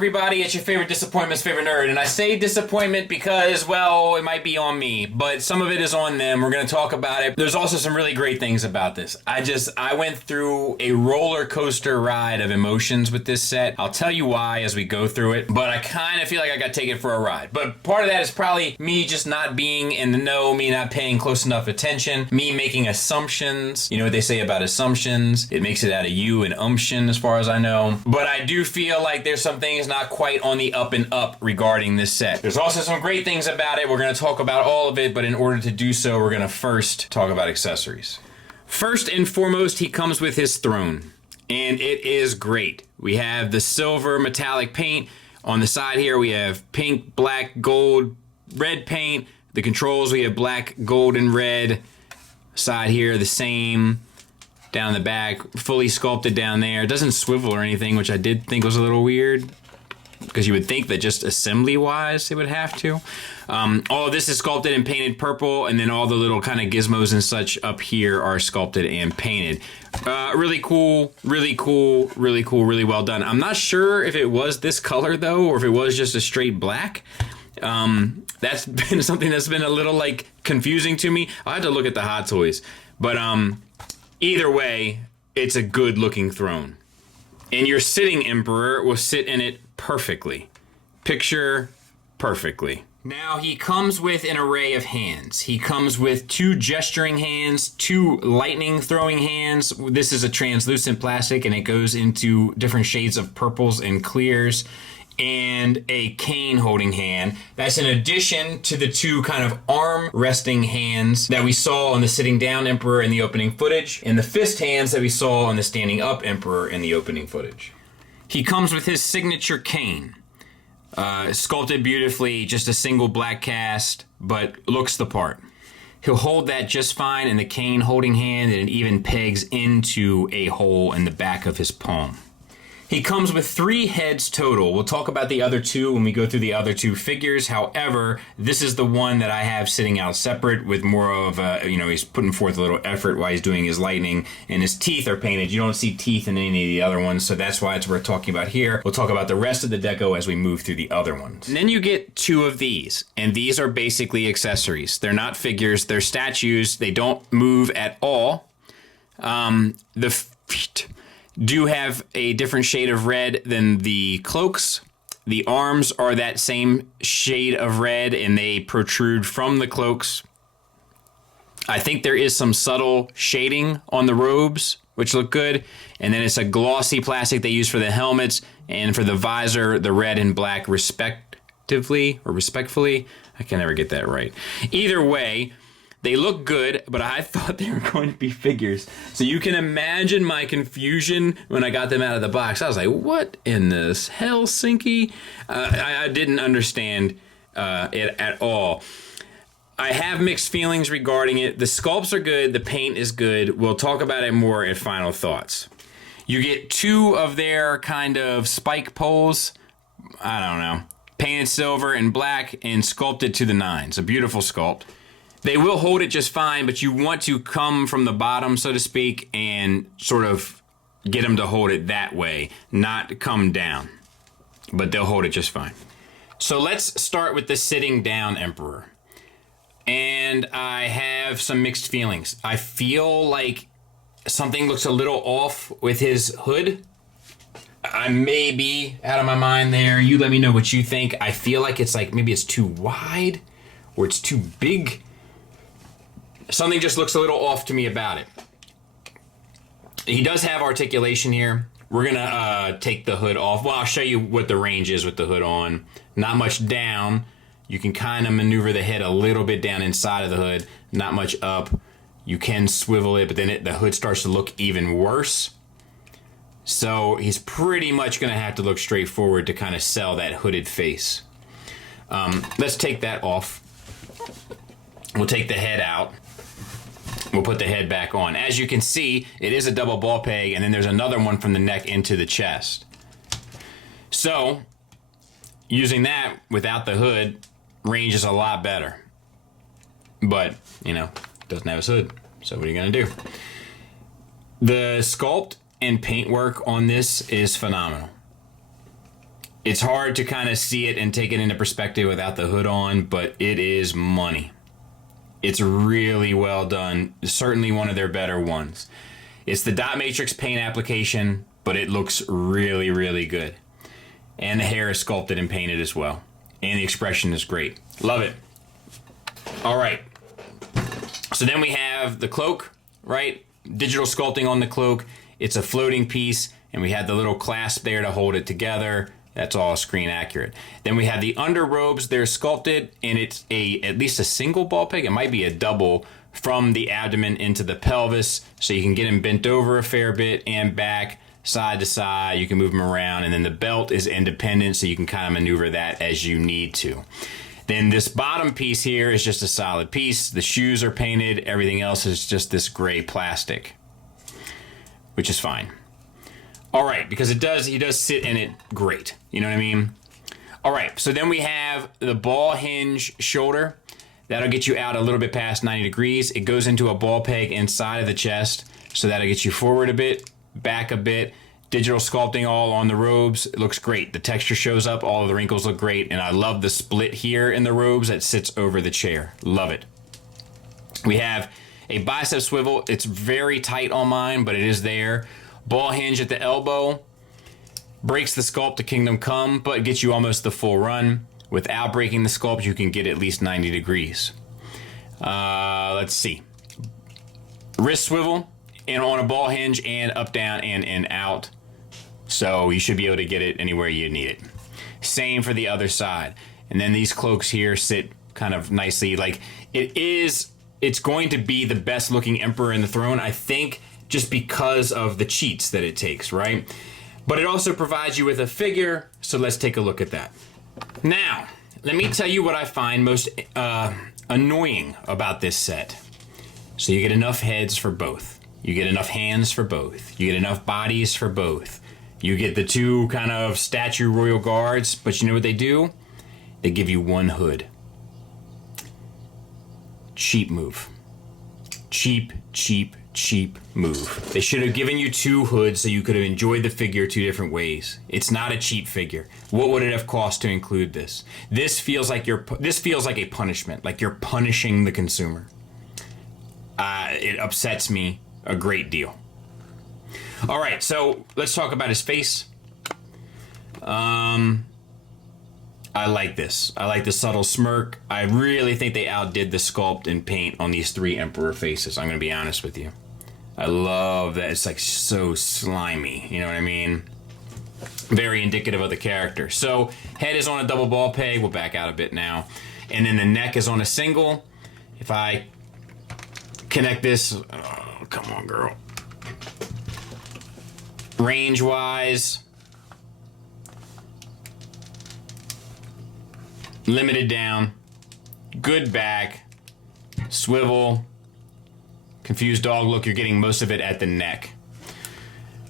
everybody? It's your favorite disappointment's favorite nerd. And I say disappointment because, well, it might be on me, but some of it is on them. We're going to talk about it. There's also some really great things about this. I went through a roller coaster ride of emotions with this set. I'll tell you why as we go through it, but I kind of feel like I got taken for a ride. But part of that is probably me just not being in the know, me not paying close enough attention, me making assumptions. You know what they say about assumptions? It makes it out of you and umption as far as I know. But I do feel like there's some things not quite on the up and up regarding this set. There's also some great things about it. We're going to talk about all of it, but in order to do so, we're going to first talk about accessories. First and foremost, he comes with his throne, and it is great. We have the silver metallic paint. On the side here, we have pink, black, gold, red paint. The controls, we have black, gold, and red. Side here, the same. Down the back, fully sculpted down there. It doesn't swivel or anything, which I did think was a little weird, because you would think that just assembly-wise it would have to. All of this is sculpted and painted purple, and then all the little kind of gizmos and such up here are sculpted and painted. Really cool, really cool, really cool, really well done. I'm not sure if it was this color, though, or if it was just a straight black. That's been something that's been a little, like, confusing to me. I'll have to look at the Hot Toys. But, either way, it's a good-looking throne. And your sitting Emperor will sit in it perfectly. Picture perfectly. Now, he comes with an array of hands. He comes with 2 gesturing hands, 2 lightning throwing hands. This is a translucent plastic, and it goes into different shades of purples and clears. And a cane holding hand. That's in addition to the 2 kind of arm resting hands that we saw on the sitting down Emperor in the opening footage, and the fist hands that we saw on the standing up Emperor in the opening footage. He comes with his signature cane. Sculpted beautifully, just a single black cast, but looks the part. He'll hold that just fine in the cane holding hand, and it even pegs into a hole in the back of his palm. He comes with 3 heads total. We'll talk about the other 2 when we go through the other 2 figures. However, this is the one that I have sitting out separate with more of a, he's putting forth a little effort while he's doing his lightning, and his teeth are painted. You don't see teeth in any of the other ones, so that's why it's worth talking about here. We'll talk about the rest of the deco as we move through the other ones. And then you get 2 of these, and these are basically accessories. They're not figures, they're statues. They don't move at all. The feet do have a different shade of red than the cloaks. The arms are that same shade of red, and they protrude from the cloaks. I think there is some subtle shading on the robes, which look good. And then it's a glossy plastic they use for the helmets, and for the visor, the red and black respectively, or respectfully. I can never get that right. Either way, they look good, but I thought they were going to be figures. So you can imagine my confusion when I got them out of the box. I was like, what in this Helsinki? I didn't understand it at all. I have mixed feelings regarding it. The sculpts are good. The paint is good. We'll talk about it more at Final Thoughts. You get 2 of their kind of spike poles. I don't know. Painted silver and black and sculpted to the nines. A beautiful sculpt. They will hold it just fine, but you want to come from the bottom, so to speak, and sort of get them to hold it that way, not come down. But they'll hold it just fine. So let's start with the sitting down Emperor. And I have some mixed feelings. I feel like something looks a little off with his hood. I may be out of my mind there. You let me know what you think. I feel like it's like maybe it's too wide or it's too big. Something just looks a little off to me about it. He does have articulation here. We're gonna take the hood off. Well, I'll show you what the range is with the hood on. Not much down. You can kind of maneuver the head a little bit down inside of the hood. Not much up. You can swivel it, but then the hood starts to look even worse. So he's pretty much gonna have to look straight forward to kind of sell that hooded face. Let's take that off. We'll take the head out. We'll put the head back on. As you can see, it is a double ball peg, and then there's another one from the neck into the chest. So, using that without the hood, range is a lot better. But, doesn't have a hood. So what are you going to do? The sculpt and paintwork on this is phenomenal. It's hard to kind of see it and take it into perspective without the hood on, but it is money. It's really well done. Certainly one of their better ones. It's the dot matrix paint application, but it looks really, really good. And the hair is sculpted and painted as well. And the expression is great. Love it. All right. So then we have the cloak, right? Digital sculpting on the cloak. It's a floating piece, and we have the little clasp there to hold it together. That's all screen accurate. Then we have the underrobes. They're sculpted, and it's at least a single ball peg. It might be a double from the abdomen into the pelvis, so you can get them bent over a fair bit and back, side to side. You can move them around, and then the belt is independent, so you can kind of maneuver that as you need to. Then this bottom piece here is just a solid piece. The shoes are painted. Everything else is just this gray plastic, which is fine. All right, because he does sit in it great. You know what I mean? All right, so then we have the ball hinge shoulder. That'll get you out a little bit past 90 degrees. It goes into a ball peg inside of the chest, so that'll get you forward a bit, back a bit. Digital sculpting all on the robes. It looks great. The texture shows up. All of the wrinkles look great, and I love the split here in the robes that sits over the chair. Love it. We have a bicep swivel. It's very tight on mine, but it is there. Ball hinge at the elbow. Breaks the sculpt to Kingdom Come, but gets you almost the full run. Without breaking the sculpt, you can get at least 90 degrees. Let's see. Wrist swivel and on a ball hinge and up, down, and in, out. So you should be able to get it anywhere you need it. Same for the other side. And then these cloaks here sit kind of nicely. Like it's going to be the best looking Emperor in the throne, I think, just because of the cheats that it takes, right? But it also provides you with a figure, so let's take a look at that. Now, let me tell you what I find most annoying about this set. So you get enough heads for both. You get enough hands for both. You get enough bodies for both. You get the two kind of statue royal guards, but you know what they do? They give you one hood. Cheap move. Cheap move. They should have given you two hoods so you could have enjoyed the figure two different ways. It's not a cheap figure. What would it have cost to include this? This feels like a punishment, like you're punishing the consumer. It upsets me a great deal. All right, so let's talk about his face. I like this. I like the subtle smirk. I really think they outdid the sculpt and paint on these three Emperor faces. I'm going to be honest with you. I love that it's like so slimy. You know what I mean? Very indicative of the character. So head is on a double ball peg. We'll back out a bit now. And then the neck is on a single. If I connect this, oh, come on, girl. Range-wise, limited down, good back, swivel, confused dog look. You're getting most of it at the neck.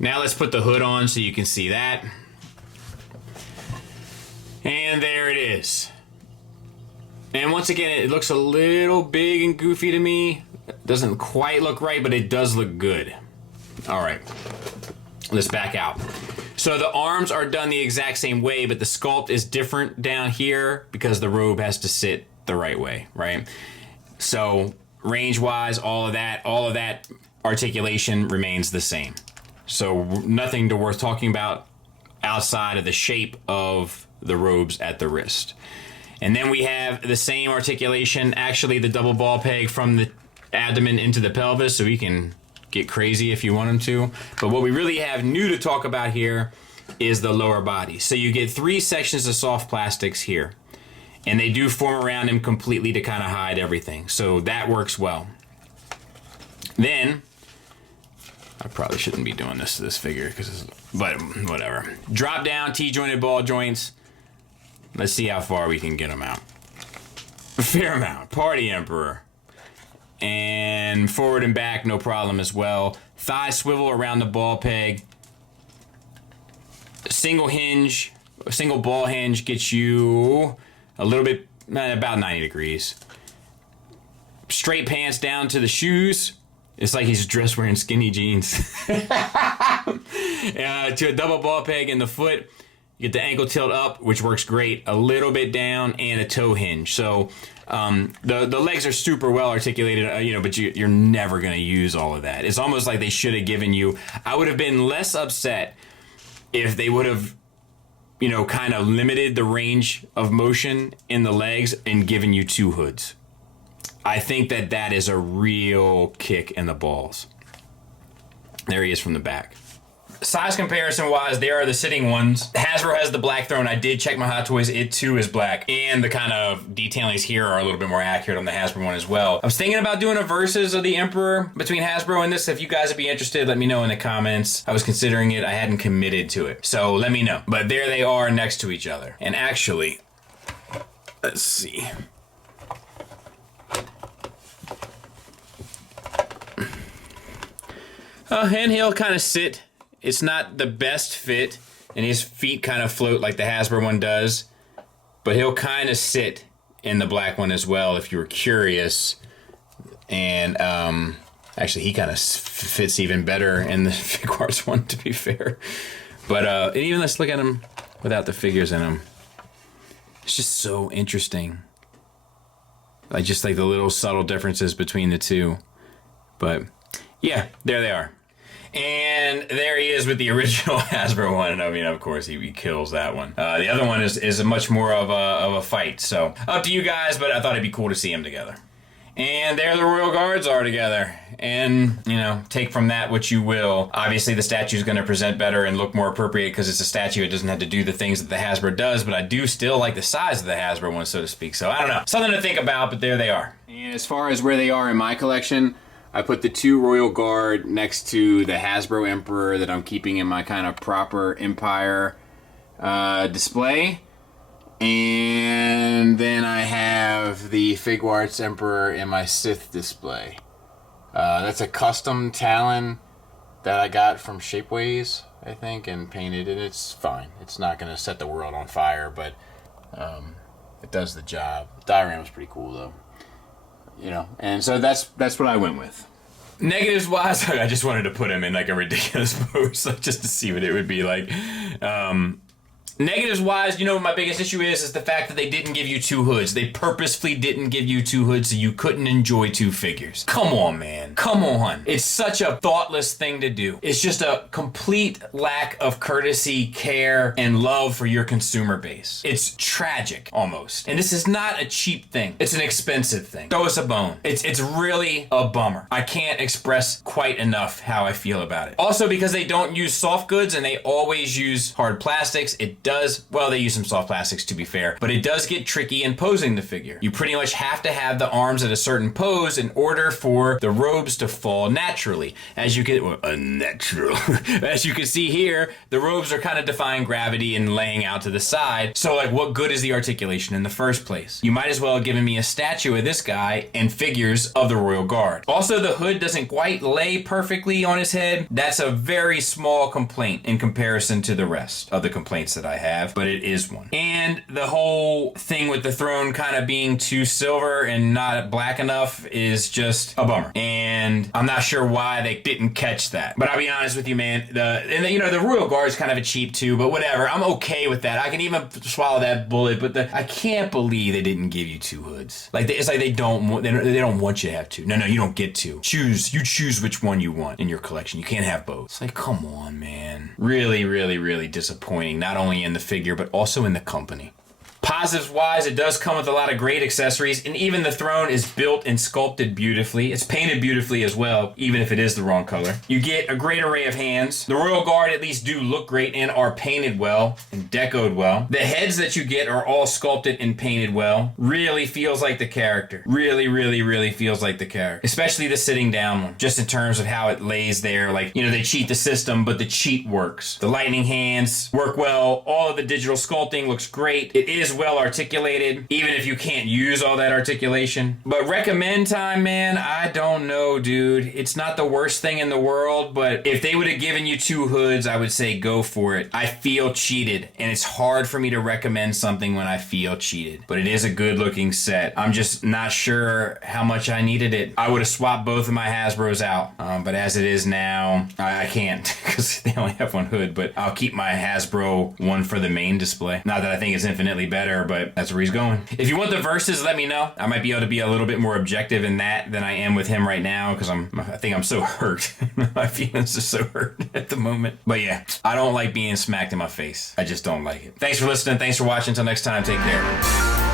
Now let's put the hood on so you can see that. And there it is. And once again, it looks a little big and goofy to me. It doesn't quite look right, but it does look good. All right, let's back out. So the arms are done the exact same way, but the sculpt is different down here because the robe has to sit the right way, right? So range-wise, all of that articulation remains the same. So nothing to worth talking about outside of the shape of the robes at the wrist. And then we have the same articulation, actually the double ball peg from the abdomen into the pelvis, so we can get crazy if you want them to. But what we really have new to talk about here is the lower body. So you get three sections of soft plastics here, and they do form around him completely to kind of hide everything. So that works well. Then, I probably shouldn't be doing this to this figure, but whatever. Drop down T-jointed ball joints. Let's see how far we can get them out. A fair amount. Party Emperor. And forward and back, no problem as well. Thigh swivel around the ball peg. Single ball hinge gets you a little bit, about 90 degrees. Straight pants down to the shoes. It's like he's dressed wearing skinny jeans. To a double ball peg in the foot. You get the ankle tilt up, which works great, a little bit down, and a toe hinge. So the legs are super well articulated, but you're never going to use all of that. It's almost like they should have given you... I would have been less upset if they would have, kind of limited the range of motion in the legs and given you 2 hoods. I think that is a real kick in the balls. There he is from the back. Size comparison wise, there are the sitting ones. Hasbro has the black throne. I did check my Hot Toys. It too is black. And the kind of detailings here are a little bit more accurate on the Hasbro one as well. I was thinking about doing a versus of the Emperor between Hasbro and this. If you guys would be interested, let me know in the comments. I was considering it. I hadn't committed to it. So let me know. But there they are next to each other. And actually, let's see. And he'll kind of sit. It's not the best fit, and his feet kind of float like the Hasbro one does, but he'll kind of sit in the black one as well if you were curious. And actually, he kind of fits even better in the Figuarts one, to be fair. But and even let's look at him without the figures in him. It's just so interesting. Just like the little subtle differences between the two. But yeah, there they are. And there he is with the original Hasbro one. I mean, of course, he kills that one. The other one is a much more of a fight. So up to you guys, but I thought it'd be cool to see them together. And there the Royal Guards are together. And, take from that what you will. Obviously, the statue is going to present better and look more appropriate because it's a statue. It doesn't have to do the things that the Hasbro does, but I do still like the size of the Hasbro one, so to speak. So I don't know. Something to think about, but there they are. And as far as where they are in my collection, I put the 2 Royal Guard next to the Hasbro Emperor that I'm keeping in my kind of proper Empire display. And then I have the Figuarts Emperor in my Sith display. That's a custom Talon that I got from Shapeways, I think, and painted, and it's fine. It's not going to set the world on fire, but it does the job. The dioram's pretty cool, though. And so that's what I went with. Negatives wise, I just wanted to put him in like a ridiculous pose, just to see what it would be like. Negatives wise, what my biggest issue is the fact that they didn't give you 2 hoods. They purposefully didn't give you 2 hoods so you couldn't enjoy 2 figures. Come on, man. Come on. It's such a thoughtless thing to do. It's just a complete lack of courtesy, care, and love for your consumer base. It's tragic, almost. And this is not a cheap thing. It's an expensive thing. Throw us a bone. It's really a bummer. I can't express quite enough how I feel about it. Also, because they don't use soft goods and they always use hard plastics, they use some soft plastics to be fair, but it does get tricky in posing the figure. You pretty much have to have the arms at a certain pose in order for the robes to fall naturally. As you can see here, the robes are kind of defying gravity and laying out to the side. So what good is the articulation in the first place? You might as well have given me a statue of this guy and figures of the Royal Guard. Also, the hood doesn't quite lay perfectly on his head. That's a very small complaint in comparison to the rest of the complaints that I have, but it is one. And the whole thing with the throne kind of being too silver and not black enough is just a bummer. And I'm not sure why they didn't catch that. But I'll be honest with you, man. The Royal Guard is kind of a cheap too, but whatever. I'm okay with that. I can even swallow that bullet, but I can't believe they didn't give you 2 hoods. It's like they don't want you to have 2. No, you don't get 2. You choose which one you want in your collection. You can't have both. It's like, come on, man. Really, really, really disappointing. Not only in the figure, but also in the company. Positives wise, it does come with a lot of great accessories, and even the throne is built and sculpted beautifully. It's painted beautifully as well, even if it is the wrong color. You get a great array of hands. The Royal Guard at least do look great and are painted well and decoed well. The heads that you get are all sculpted and painted well. Really feels like the character. Really, really, really feels like the character. Especially the sitting down one, just in terms of how it lays there. They cheat the system, but the cheat works. The lightning hands work well. All of the digital sculpting looks great. It is well articulated, even if you can't use all that articulation. But recommend time, man, I don't know, dude. It's not the worst thing in the world, but if they would have given you 2 hoods, I would say go for it. I feel cheated, and it's hard for me to recommend something when I feel cheated. But it is a good looking set. I'm just not sure how much I needed it. I would have swapped both of my Hasbros out, but as it is now, I can't because they only have 1 hood, but I'll keep my Hasbro one for the main display. Not that I think it's infinitely better, but that's where he's going. If you want the verses, let me know. I might be able to be a little bit more objective in that than I am with him right now because I think I'm so hurt. My feelings are so hurt at the moment. But yeah, I don't like being smacked in my face. I just don't like it. Thanks for listening. Thanks for watching. Until next time, take care.